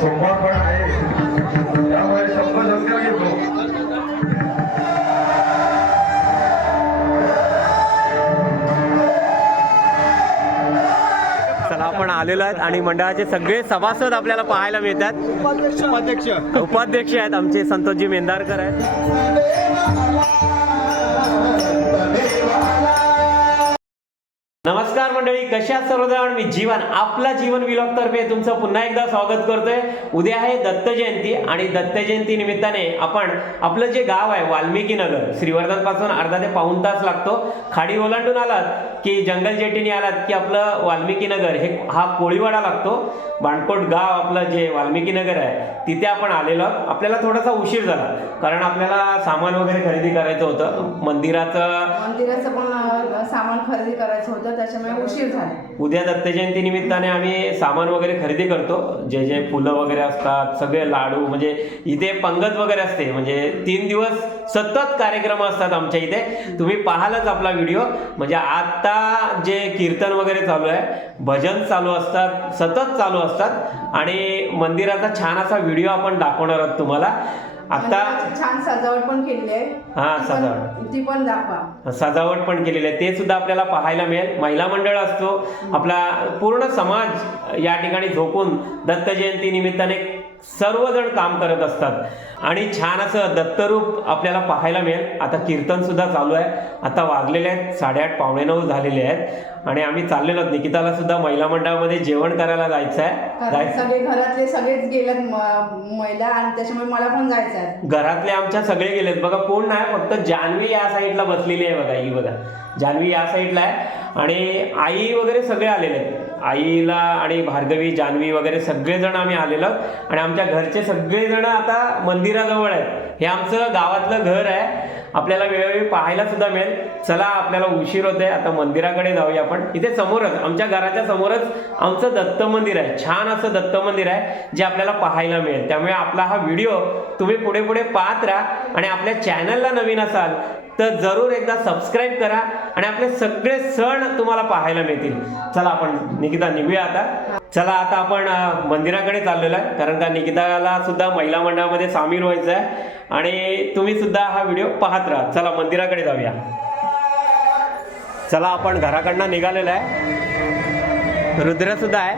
सोमवार पण आहे, त्यामुळे शब्द लवकर घेतो. चला आपण आलेलो आहेत आणि मंडळाचे सगळे सभासद आपल्याला पाहायला मिळतात. उपाध्यक्ष आहेत आमचे संतोषजी मेंदारकर आहेत. नमस्कार मंडळी, कशा आहात सर्वजण? मी जीवन आपला जीवन व्लॉग तर्फे तुमचं पुन्हा एकदा स्वागत करतोय. उद्या आहे दत्त जयंती आणि दत्त जयंती निमित्ताने आपण आपलं जे गाव आहे वाल्मिकी नगर, श्रीवर्धन पासून अर्धा ते पाऊण तास लागतो. खाडी ओलांडून आलात की जंगल जेटीने आलात की आपलं वाल्मिकी नगर हा कोळीवाडा लागतो. बाणकोट गाव आपलं जे वाल्मिकी नगर आहे तिथे आपण आलेलो. आपल्याला थोडासा उशीर झाला कारण आपल्याला सामान वगैरे खरेदी करायचं होतं. मंदिराचं पण सामान खरेदी करायचं होतं, त्याच्यामुळे उशीर झाला. उद्या दत्त जयंती निमित्ताने आम्ही सामान वगैरे खरेदी करतो. जे जे फुलं वगैरे असतात, सगळे लाडू, म्हणजे इथे पंगत वगैरे असते. म्हणजे 3 दिवस सतत कार्यक्रम असतात आमच्या इथे. तुम्ही पाहालच आपला व्हिडिओ. म्हणजे आता जे कीर्तन वगैरे चालू आहे, भजन चालू असतात, सतत चालू असतात आणि मंदिराचा छान असा व्हिडिओ आपण दाखवणार आहोत तुम्हाला. आता छान सजावट पण केलेली आहे. ती पण दाखवा. सजावट पण केलेली आहे, ते सुद्धा आपल्याला पाहायला मिळेल. महिला मंडळ असतो आपला, पूर्ण समाज या ठिकाणी झोपून दत्त जयंती निमित्ताने सर्वजण काम करत असतात आणि छान असं दत्तरूप आपल्याला पाहायला मिळेल. आता कीर्तन सुद्धा चालू आहे. आता वाजलेले आहेत 8:30 पावणे 9 झालेले आहेत आणि आम्ही चाललेलो. निकिताला सुद्धा महिला मंडळामध्ये जेवण करायला जायचं आहे. सगळे घरातले सगळेच गेलेत महिला आणि त्याच्यामुळे मला पण जायचं आहे. घरातले आमच्या सगळे गेलेत बघा. कोण नाही, फक्त जान्हवी या साईडला बसलेली आहे बघा. ही बघा, जान्हवी या साईडला आहे आणि आई वगैरे सगळे आलेले आहेत. आईला आणि भार्गवी, जान्हवी वगैरे सगळेजण आम्ही आलेलो आणि आमच्या घरचे सगळेजण आता मंदिराजवळ आहेत. हे आमचं गावातलं घर आहे. आपल्याला वेळोवेळी पाहायला सुद्धा मिळेल. चला, आपल्याला उशीर होते, आता मंदिराकडे जाऊया आपण. इथे समोरच, आमच्या घराच्या समोरच आमचं दत्त मंदिर आहे. छान असं दत्त मंदिर आहे जे आपल्याला पाहायला मिळेल. त्यामुळे आपला हा व्हिडिओ तुम्ही पुढे पुढे पाहत राहा आणि आपल्या चॅनलला नवीन असाल तर जरूर एकदा सबस्क्राईब करा आणि आपले सगळे सण तुम्हाला पाहायला मिळतील. चला आपण निकिता निघूया आता. चला आता आपण मंदिराकडे चाललेलो आहे कारण का निकिताला सुद्धा महिला मंडळामध्ये सामील व्हायचं आहे आणि तुम्ही सुद्धा हा व्हिडिओ पाहत राहा. चला मंदिराकडे जाऊया. चला आपण घराकडनं निघालेलो आहे. रुद्र सुद्धा आहे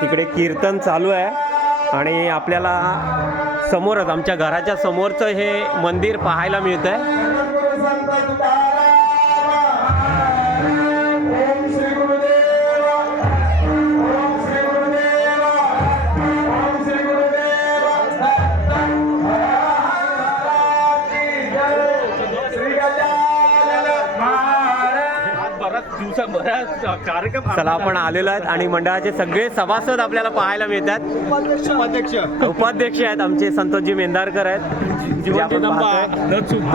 तिकडे. कीर्तन चालू आहे आणि आपल्याला समोरच, आमच्या घराच्या समोरचं हे मंदिर पाहायला मिळतंय. चला आपण आलेलो आहेत आणि मंडळाचे सगळे सभासद आपल्याला पाहायला मिळतात. उपाध्यक्ष आहेत आमचे संतोषजी मेंदारकर आहेत.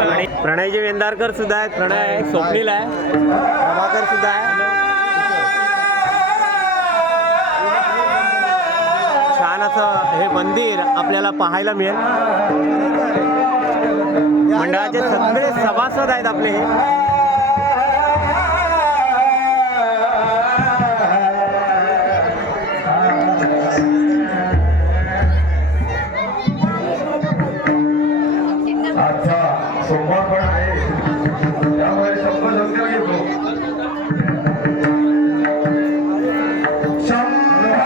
आणि प्रणयजी मेंदारकर सुद्धा आहेत. प्रणय आहे, स्वप्नील आहे, प्रभाकर सुद्धा आहे. छान असं हे मंदिर आपल्याला पाहायला मिळेल. मंडळाचे सगळे सभासद आहेत आपले हे. सोमवार पण आहे, त्यामुळे शब्द लवकर घेतो. शंभो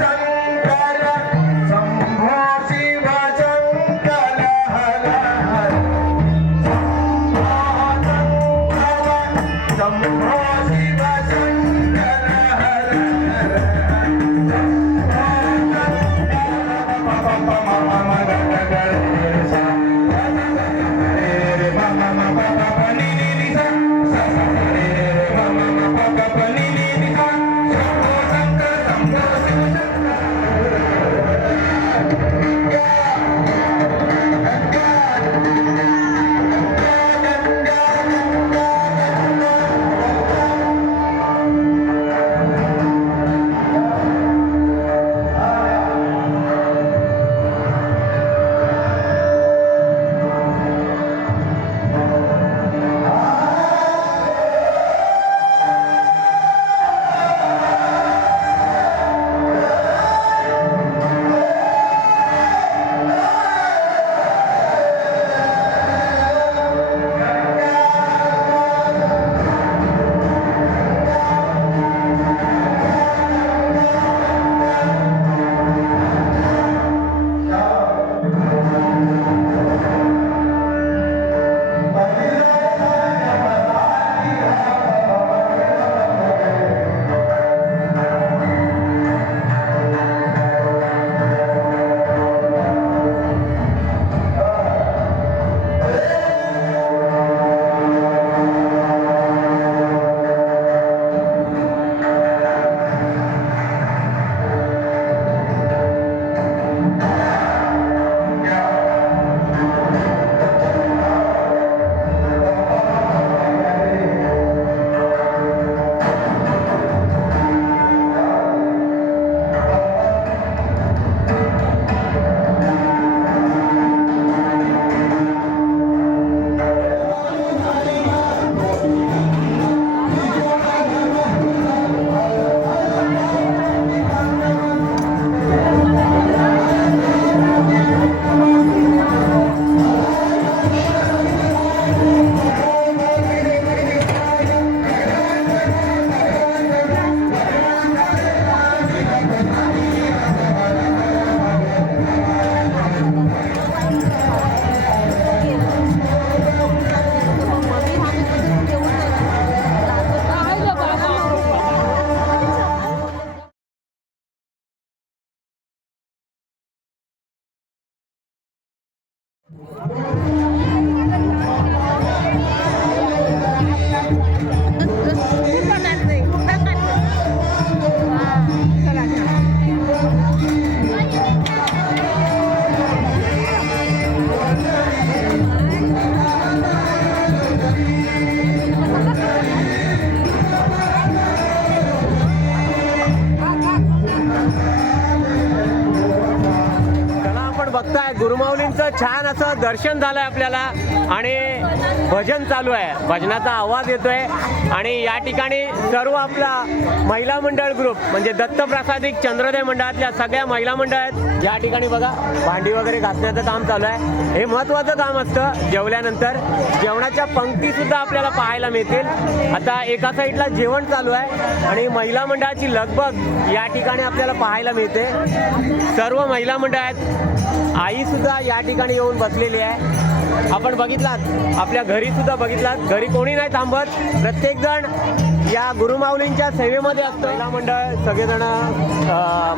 शंकर शंभो शिव शंकर हर हर. शंभो शंकर बघताय गुरुमाऊलींचं छान असं दर्शन झालंय आपल्याला आणि भजन चालू आहे, भजनाचा आवाज येतोय आणि या ठिकाणी सर्व आपला महिला मंडळ ग्रुप म्हणजे दत्तप्रसादिक चंद्रोदय मंडळातल्या सगळ्या महिला मंडळ आहेत. या ठिकाणी बघा भांडी वगैरे घासण्याचं काम चालू आहे. हे महत्त्वाचं काम असतं. जेवल्यानंतर जेवणाच्या पंक्ती सुद्धा आपल्याला पाहायला मिळतील. आता एका साईडला जेवण चालू आहे आणि महिला मंडळाची लगबग या ठिकाणी आपल्याला पाहायला मिळते. सर्व महिला मंडळ आहेत. आई सुद्धा या ठिकाणी येऊन बसलेली आहे. आपण बघितलात आपल्या घरी सुद्धा बघितलात, घरी कोणी नाही थांबत, प्रत्येक जण या गुरुमाऊलींच्या सेवेमध्ये असतं. महिला मंडळ सगळेजण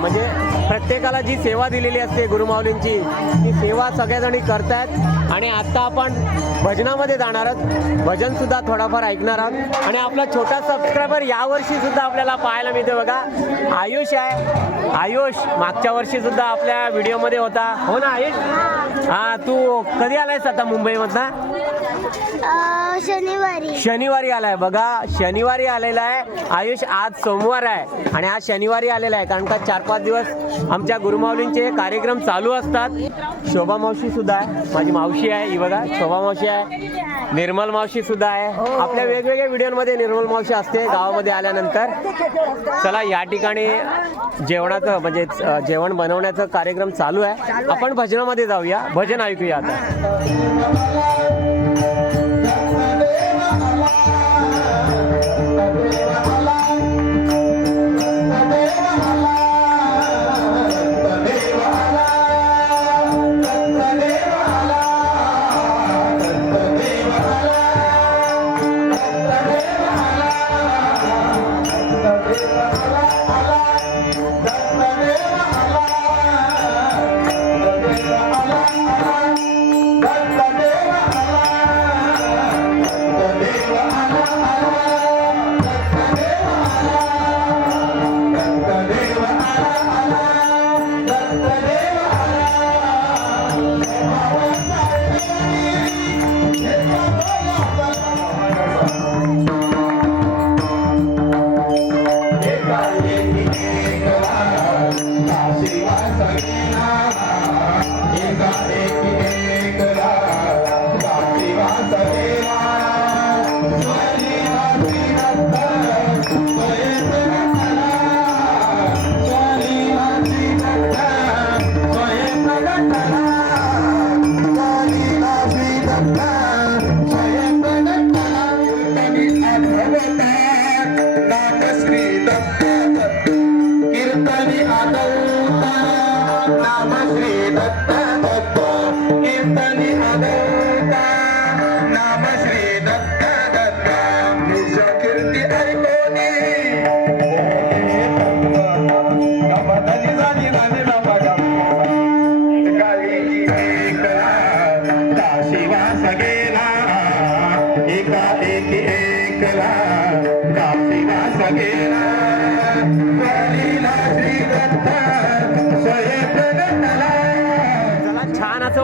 म्हणजे प्रत्येकाला जी सेवा दिलेली असते गुरुमाऊलींची ती सेवा सगळेजणी करतायत. आणि आता आपण भजनामध्ये जाणार आहोत, भजन सुद्धा थोडाफार ऐकणार आहोत. आणि आपला छोटा सबस्क्रायबर यावर्षी सुद्धा आपल्याला पाहायला मिळते बघा, आयुष आहे. आयुष मागच्या वर्षी सुद्धा आपल्या व्हिडिओमध्ये होता, हो ना आयुष? हा, तू कधी आलायस आता मुंबईमधला? शनिवारी आलाय बघा, शनिवारी आलेला आहे आयुष. आज सोमवार आहे आणि आज शनिवारी आलेला आहे, कारण का 4-5 दिवस आमच्या गुरुमाऊलींचे कार्यक्रम चालू असतात. शोभा मावशी सुद्धा आहे, माझी मावशी आहे ही बघा, शोभा मावशी आहे. निर्मल मावशी सुद्धा आहे. आपल्या वेगवेगळ्या व्हिडिओमध्ये निर्मल मावशी असते गावामध्ये आल्यानंतर. चला या ठिकाणी जेवणाचं म्हणजे जेवण बनवण्याचं कार्यक्रम चालू आहे. आपण भजनामध्ये जाऊया, भजन ऐकूया आता.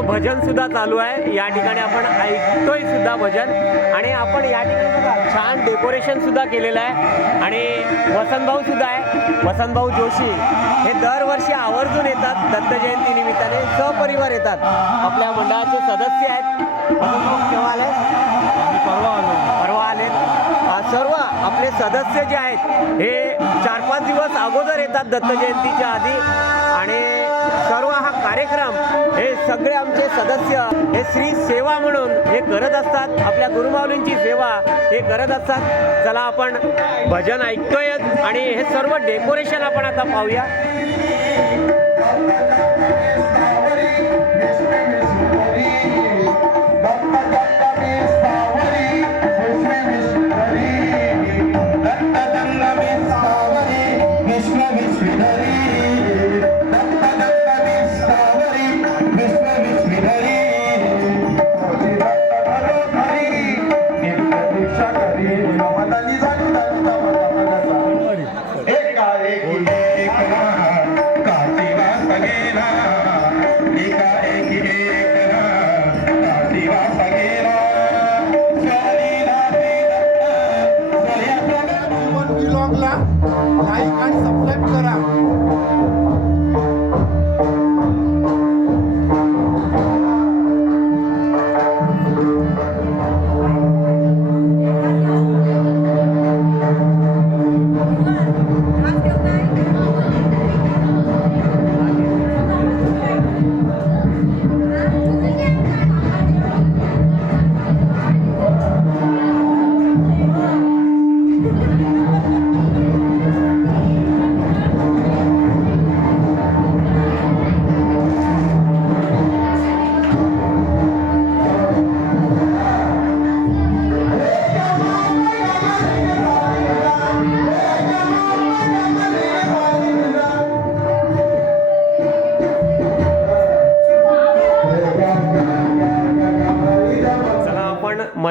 भजन सुद्धा चालू आहे या ठिकाणी, आपण ऐकतोय सुद्धा भजन. आणि आपण या ठिकाणी बघा छान डेकोरेशन सुद्धा केलेलं आहे. आणि वसंतभाऊ सुद्धा आहे, वसंतभाऊ जोशी. हे दरवर्षी आवर्जून येतात दत्त जयंती निमित्ताने, सहपरिवार येतात. आपल्या मंडळाचे सदस्य आहेत. वसंतभाऊ केव्हा आले? परवा आले. सर्व आपले सदस्य जे आहेत हे 4-5 दिवस अगोदर येतात दत्त जयंतीच्या आधी. आणि सर्व हा कार्यक्रम हे सगळे आमचे सदस्य हे श्री सेवा म्हणून हे करत असतात. आपल्या गुरुमाऊलींची सेवा हे करत असतात. चला आपण भजन ऐकतोय आणि हे सर्व डेकोरेशन आपण आता पाहूया. लाईक आणि सबस्क्राईब करा.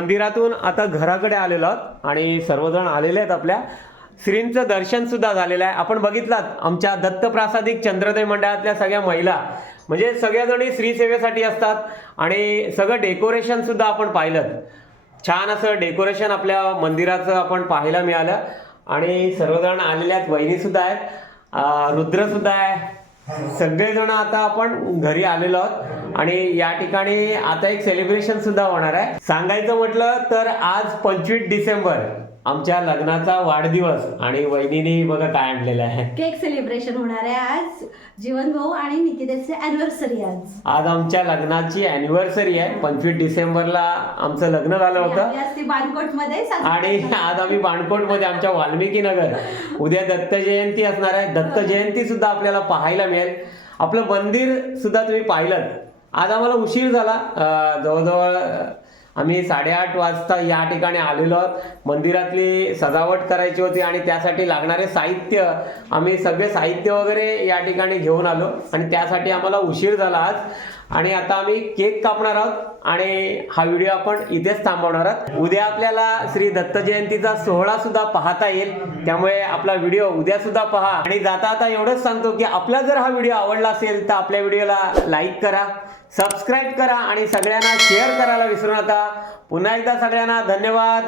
मंदिरातून आता घराकडे आलेलो आहोत आणि सर्वजण आलेले आहेत. आपल्या श्रींचं दर्शन सुद्धा झालेलं आहे. आपण बघितलात आमच्या दत्तप्रासादिक चंद्रोदय मंडळातल्या सगळ्या महिला म्हणजे सगळ्याजणी श्री सेवेसाठी असतात आणि सगळं डेकोरेशन सुद्धा आपण पाहिलं. छान असं डेकोरेशन आपल्या मंदिराचं आपण पाहायला मिळालं आणि सर्वजण आलेले आहेत. वहिनी सुद्धा आहेत, रुद्र सुद्धा आहे. सगळेजण आता आपण घरी आलेलो आहोत आणि या ठिकाणी आता एक सेलिब्रेशन सुद्धा होणार आहे. सांगायचं म्हटलं तर आज 25 डिसेंबर आमच्या लग्नाचा वाढदिवस आणि वहिनीने बघा काय आणलेलं आहे. केक सेलिब्रेशन होणार आहे आज. जीवन भाऊ आणि निकिताची अॅनिव्हर्सरी आज आमच्या लग्नाची अॅनिव्हर्सरी आहे. 25 डिसेंबरला आमचं लग्न झालं होतं बाणकोट मध्ये आणि आज आम्ही बाणकोटमध्ये आमच्या वाल्मिकी नगर. उद्या दत्त जयंती असणार आहे. दत्त जयंती सुद्धा आपल्याला पाहायला मिळेल. आपलं मंदिर सुद्धा तुम्ही पाहिलं. आज आम्हाला उशीर झाला. जवळजवळ आम्ही 8:30 वाजता या ठिकाणी आलेलो आहोत. मंदिरातली सजावट करायची होती आणि त्यासाठी लागणारे साहित्य आम्ही सगळे साहित्य वगैरे या ठिकाणी घेऊन आलो आणि त्यासाठी आम्हाला उशीर झाला आज. आणि आता आम्ही केक कापणार आहोत आणि हा व्हिडिओ आपण इथेच थांबवणार आहोत. उद्या आपल्याला श्री दत्त जयंतीचा सोहळा सुद्धा पाहता येईल, त्यामुळे आपला व्हिडिओ उद्या सुद्धा पहा. आणि जाता आता एवढंच सांगतो की आपला जर हा व्हिडिओ आवडला असेल तर आपल्या व्हिडिओला लाईक करा, सबस्क्राईब करा आणि सगळ्यांना शेअर करायला विसरू नका. पुन्हा एकदा सगळ्यांना धन्यवाद.